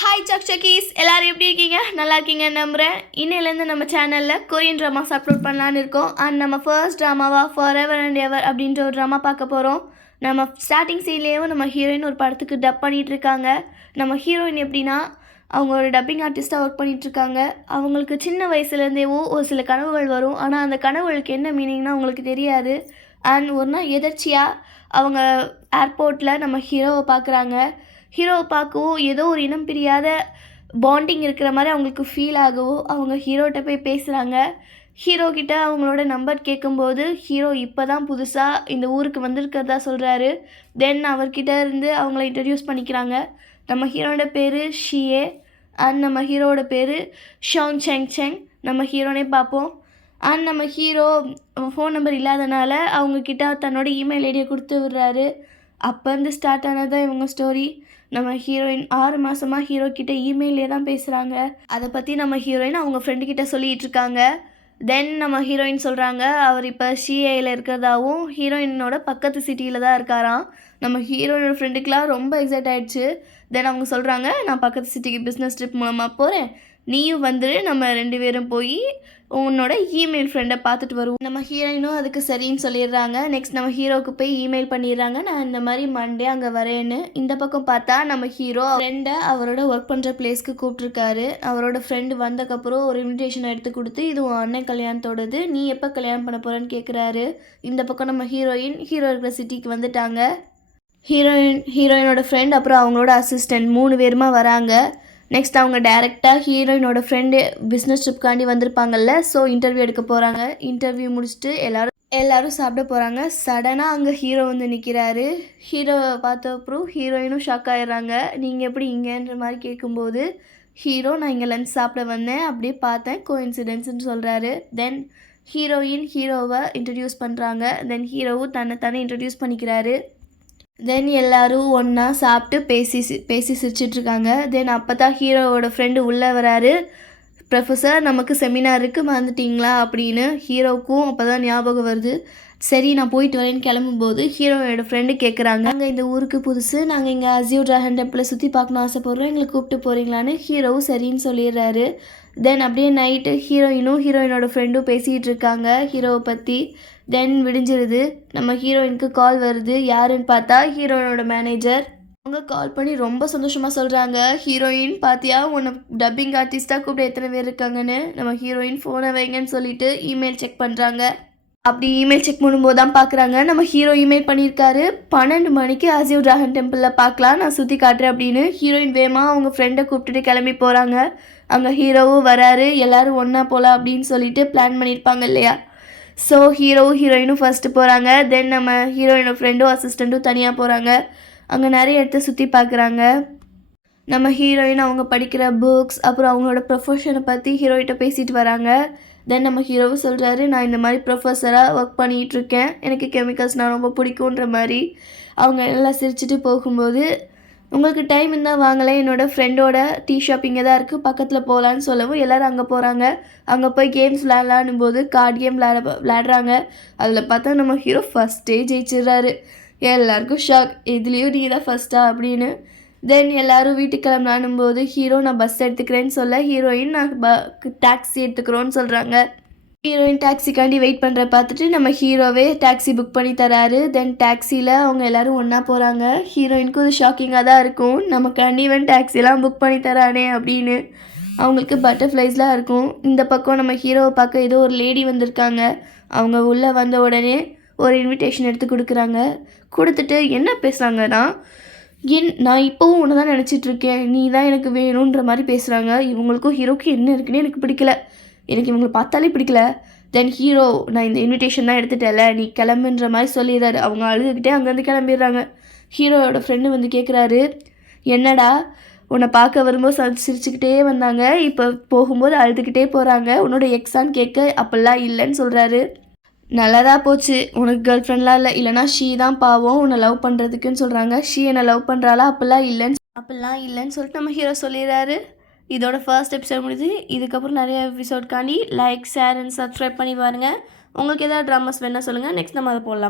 Hi சக்ஷகீஸ், எல்லோரும் எப்படி இருக்கீங்க? நல்லா இருக்கீங்க நம்புகிறேன். இன்னிலேருந்து நம்ம சேனலில் கொரியன் ட்ராமாஸ் அப்லோட் பண்ணலான்னு இருக்கோம். அண்ட் நம்ம ஃபர்ஸ்ட் ட்ராமாவாக ஃபார் எவர் அண்ட் எவர் அப்படின்ற ஒரு ட்ராமா பார்க்க போகிறோம். நம்ம ஸ்டார்டிங் சீன்லேயும் நம்ம ஹீரோயின் ஒரு படத்துக்கு டப் பண்ணிகிட்டு இருக்காங்க. நம்ம ஹீரோயின் எப்படின்னா அவங்க ஒரு டப்பிங் ஆர்டிஸ்ட்டாக ஒர்க் பண்ணிகிட்ருக்காங்க. அவங்களுக்கு சின்ன வயசுலேருந்தேவோ ஒரு சில கனவுகள் வரும். ஆனால் அந்த கனவுகளுக்கு என்ன மீனிங்னா அவங்களுக்கு தெரியாது. அண்ட் ஒரு நாள் எதர்ச்சியாக அவங்க ஏர்போர்ட்டில் நம்ம ஹீரோவை பார்க்குறாங்க. ஹீரோவை பார்க்கவும் ஏதோ ஒரு இனம் பிரியாத பாண்டிங் இருக்கிற மாதிரி அவங்களுக்கு ஃபீல் ஆகவும் அவங்க ஹீரோட்ட போய் பேசுகிறாங்க. ஹீரோக்கிட்ட அவங்களோட நம்பர் கேட்கும்போது ஹீரோ இப்போ தான் புதுசாக இந்த ஊருக்கு வந்திருக்கிறதா சொல்கிறாரு. தென் அவர்கிட்ட இருந்து அவங்கள இன்ட்ரடியூஸ் பண்ணிக்கிறாங்க. நம்ம ஹீரோட பேர் ஷியே அண்ட் நம்ம ஹீரோட பேர் ஷாங் செங். நம்ம ஹீரோனே பார்ப்போம். அண்ட் நம்ம ஹீரோ ஃபோன் நம்பர் இல்லாதனால அவங்கக்கிட்ட தன்னோட இமெயில் ஐடியை கொடுத்து விடுறாரு. அப்போருந்து ஸ்டார்ட் ஆனது தான் இவங்க ஸ்டோரி. நம்ம ஹீரோயின் 6 மாதமாக ஹீரோ கிட்டே இமெயிலே தான் பேசுகிறாங்க. அதை பற்றி நம்ம ஹீரோயின் அவங்க ஃப்ரெண்டுக்கிட்ட சொல்லிகிட்டு இருக்காங்க. தென் நம்ம ஹீரோயின் சொல்கிறாங்க அவர் இப்போ சிஏயில் இருக்கிறதாவும் ஹீரோயினோட பக்கத்து சிட்டியில் தான் இருக்காராம். நம்ம ஹீரோயினோட ஃப்ரெண்டுக்கெலாம் ரொம்ப எக்ஸைட் ஆகிடுச்சு. தென் அவங்க சொல்கிறாங்க நான் பக்கத்து சிட்டிக்கு பிஸ்னஸ் ட்ரிப் மூலமாக போகிறேன், நீயும் வந்துடு, நம்ம 2 பேரும் போய் உன்னோட இமெயில் ஃப்ரெண்டை பார்த்துட்டு வருவோம். நம்ம ஹீரோயினும் அதுக்கு சரின்னு சொல்லிடுறாங்க. நெக்ஸ்ட் நம்ம ஹீரோவுக்கு போய் இமெயில் பண்ணிடுறாங்க, நான் இந்த மாதிரி மண்டே அங்கே வரேன்னு. இந்த பக்கம் பார்த்தா நம்ம ஹீரோ ஃப்ரெண்டை அவரோட ஒர்க் பண்ணுற பிளேஸ்க்கு கூப்பிட்ருக்காரு. அவரோட ஃப்ரெண்டு வந்தக்கப்புறம் ஒரு இன்விடேஷன் எடுத்து கொடுத்து இது உன் அண்ணன் கல்யாணத்தோடது, நீ எப்போ கல்யாணம் பண்ண போகிறேன்னு கேட்குறாரு. இந்த பக்கம் நம்ம ஹீரோ இருக்கிற சிட்டிக்கு வந்துட்டாங்க. ஹீரோயினோட ஃப்ரெண்ட் அப்புறம் அவங்களோட அசிஸ்டன்ட் 3 பேருமா வராங்க. நெக்ஸ்ட் அவங்க டேரெக்டாக ஹீரோயினோட ஃப்ரெண்டு பிஸ்னஸ் ட்ரிப்காண்டி வந்திருப்பாங்கல்ல, ஸோ இன்டர்வியூ எடுக்க போகிறாங்க. இன்டர்வியூ முடிச்சுட்டு எல்லோரும் சாப்பிட போகிறாங்க. சடனாக அங்கே ஹீரோ வந்து நிற்கிறாரு. ஹீரோவை பார்த்த அப்புறம் ஹீரோயினும் ஷாக் ஆகிடுறாங்க. நீங்கள் எப்படி இங்கேன்ற மாதிரி கேட்கும்போது ஹீரோ நான் இங்கே லஞ்ச் சாப்பிட வந்தேன், அப்படியே பார்த்தேன், கோஇன்சிடென்ஸ்னு சொல்கிறாரு. தென் ஹீரோவை இன்ட்ரடியூஸ் பண்ணுறாங்க. தென் ஹீரோவும் தன்னை இன்ட்ரடியூஸ் பண்ணிக்கிறாரு. தென் எல்லோரும் ஒன்றா சாப்பிட்டு பேசி சிரிச்சிட்ருக்காங்க. தென் அப்போ தான் ஹீரோவோட ஃப்ரெண்டு உள்ளே வராரு. ப்ரொஃபஸர் நமக்கு செமினாருக்கு மறந்துட்டிங்களா அப்படின்னு. ஹீரோவுக்கும் அப்போ தான் ஞாபகம் வருது. சரி நான் போயிட்டு வரேன்னு கிளம்பும்போது ஹீரோவோட ஃப்ரெண்டு கேட்குறாங்க, நாங்கள் இந்த ஊருக்கு புதுசு, நாங்கள் இங்கே அசியூ ட்ராகன் டெம்பிளை சுற்றி பார்க்கணும் ஆசைப்படுறோம், எங்களை கூப்பிட்டு போகிறீங்களான்னு. ஹீரோவும் சரின்னு சொல்லிடுறாரு. தென் அப்படியே நைட்டு ஹீரோயினோட ஃப்ரெண்டும் பேசிகிட்டு இருக்காங்க ஹீரோவை பற்றி. தென் விடிஞ்சிருது. நம்ம ஹீரோயினுக்கு கால் வருது. யாருன்னு பார்த்தா ஹீரோயினோட மேனேஜர். அவங்க கால் பண்ணி ரொம்ப சந்தோஷமாக சொல்கிறாங்க, ஹீரோயின் பார்த்தியா உன்னை டப்பிங் ஆர்டிஸ்ட்டாக கூப்பிட்டு எத்தனை பேர் இருக்காங்கன்னு. நம்ம ஹீரோயின் ஃபோனை வைங்கன்னு சொல்லிட்டு இமெயில் செக் பண்ணுறாங்க. அப்படி இமெயில் செக் பண்ணும்போது தான் பார்க்குறாங்க நம்ம ஹீரோ இமெயில் பண்ணியிருக்காரு, 12 மணிக்கு அசியூ ட்ராகன் டெம்பிளில் பார்க்கலாம், நான் சுற்றி காட்டுறேன் அப்படின்னு. ஹீரோயின் வேகமாக அவங்க ஃப்ரெண்டை கூப்பிட்டுட்டு கிளம்பி போகிறாங்க. அங்கே ஹீரோவும் வராரு. எல்லோரும் ஒன்றா போகலாம் அப்படின்னு சொல்லிட்டு பிளான் பண்ணியிருப்பாங்க இல்லையா. ஸோ ஹீரோயினும் ஃபஸ்ட்டு போகிறாங்க. தென் நம்ம ஹீரோயினோட ஃப்ரெண்டும் அசிஸ்டண்ட்டும் தனியாக போகிறாங்க. அங்கே நிறைய இடத்த சுற்றி பார்க்குறாங்க. நம்ம ஹீரோயின் அவங்க படிக்கிற புக்ஸ் அப்புறம் அவங்களோட ப்ரொஃபஷனை பற்றி ஹீரோயிட்ட பேசிட்டு வராங்க. தென் நம்ம ஹீரோவும் சொல்கிறாரு, நான் இந்த மாதிரி ப்ரொஃபஸராக ஒர்க் பண்ணிகிட்ருக்கேன், எனக்கு கெமிக்கல்ஸ்னால் ரொம்ப பிடிக்குன்ற மாதிரி. அவங்க எல்லாம் சிரிச்சுட்டு போகும்போது உங்களுக்கு டைம் இருந்தால் வாங்கலை, என்னோடய ஃப்ரெண்டோட டீ ஷாப் இங்கே தான் இருக்குது, பக்கத்தில் போகலான்னு சொல்லவும் எல்லோரும் அங்கே போகிறாங்க. அங்கே போய் கேம்ஸ் விளையாடலான்னும் போது கார்டு கேம் விளையாடுறாங்க. அதில் பார்த்தா நம்ம ஹீரோ ஃபஸ்ட்டே ஜெயிச்சிடுறாரு. எல்லாருக்கும் ஷாக், இதுலேயும் நீ தான் ஃபஸ்ட்டா அப்படின்னு. தென் எல்லோரும் வீட்டுக்கு கிளம்பலான்னும் போது ஹீரோ நான் பஸ் எடுத்துக்கிறேன்னு சொல்ல ஹீரோயின் நான் டாக்ஸி எடுத்துக்கிறோன்னு சொல்கிறாங்க. ஹீரோயின் டாக்ஸிக்காண்டி வெயிட் பண்ணுற பார்த்துட்டு நம்ம ஹீரோவே டாக்ஸி புக் பண்ணி தராரு. தென் டாக்ஸியில் அவங்க எல்லோரும் ஒன்றா போகிறாங்க. ஹீரோயினுக்கு ஒரு ஷாக்கிங்காக தான் இருக்கும், நமக்காண்டி இவன் டாக்ஸிலாம் புக் பண்ணி தரானே அப்படின்னு. அவங்களுக்கு பட்டர்ஃப்ளைஸ்லாம் இருக்கும். இந்த பக்கம் நம்ம ஹீரோவை பார்க்க ஏதோ ஒரு லேடி வந்திருக்காங்க. அவங்க உள்ளே வந்த உடனே ஒரு இன்விடேஷன் எடுத்து கொடுத்துட்டு என்ன பேசுகிறாங்கன்னா, நான் இப்போவும் ஒன்று தான் நினச்சிட்ருக்கேன், நீ தான் எனக்கு வேணுன்ற மாதிரி பேசுகிறாங்க. இவங்களுக்கும் ஹீரோக்கும் என்ன இருக்குன்னு எனக்கு பிடிக்கல, எனக்கு இவங்களை பார்த்தாலே பிடிக்கல. தென் ஹீரோ நான் இந்த இன்விடேஷன் தான் எடுத்துட்டேன்ல, நீ கிளம்புன்ற மாதிரி சொல்லிடுறாரு. அவங்க அழுதுகிட்டே அங்கேருந்து கிளம்பிடுறாங்க. ஹீரோயோட ஃப்ரெண்டு வந்து கேட்குறாரு, என்னடா உன்னை பார்க்க வரும்போது சிரிச்சுக்கிட்டே வந்தாங்க, இப்போ போகும்போது அழுதுகிட்டே போகிறாங்க, உன்னோட எக்ஸான்னு கேட்க அப்படிலாம் இல்லைன்னு சொல்கிறாரு. நல்லதா போச்சு, உனக்கு கேர்ள் ஃப்ரெண்ட்லாம் இல்லை, இல்லைனா ஷீ தான் பாவம் உன்னை லவ் பண்ணுறதுக்குன்னு சொல்கிறாங்க. ஷீ என்னை லவ் பண்ணுறாளா, அப்படிலாம் இல்லைன்னு சொல்லிட்டு நம்ம ஹீரோ சொல்லிடுறாரு. இதோட ஃபர்ஸ்ட் எபிசோட் முடியுது. இதுக்கப்புறம் நிறைய எபிசோட்காண்டி லைக், ஷேர் அண்ட் சப்ஸ்கிரைப் பண்ணி பாருங்கள். உங்களுக்கு ஏதாவது ட்ராமாஸ் வேணால் சொல்லுங்கள், நெக்ஸ்ட் நம்ம அதை போடலாம்.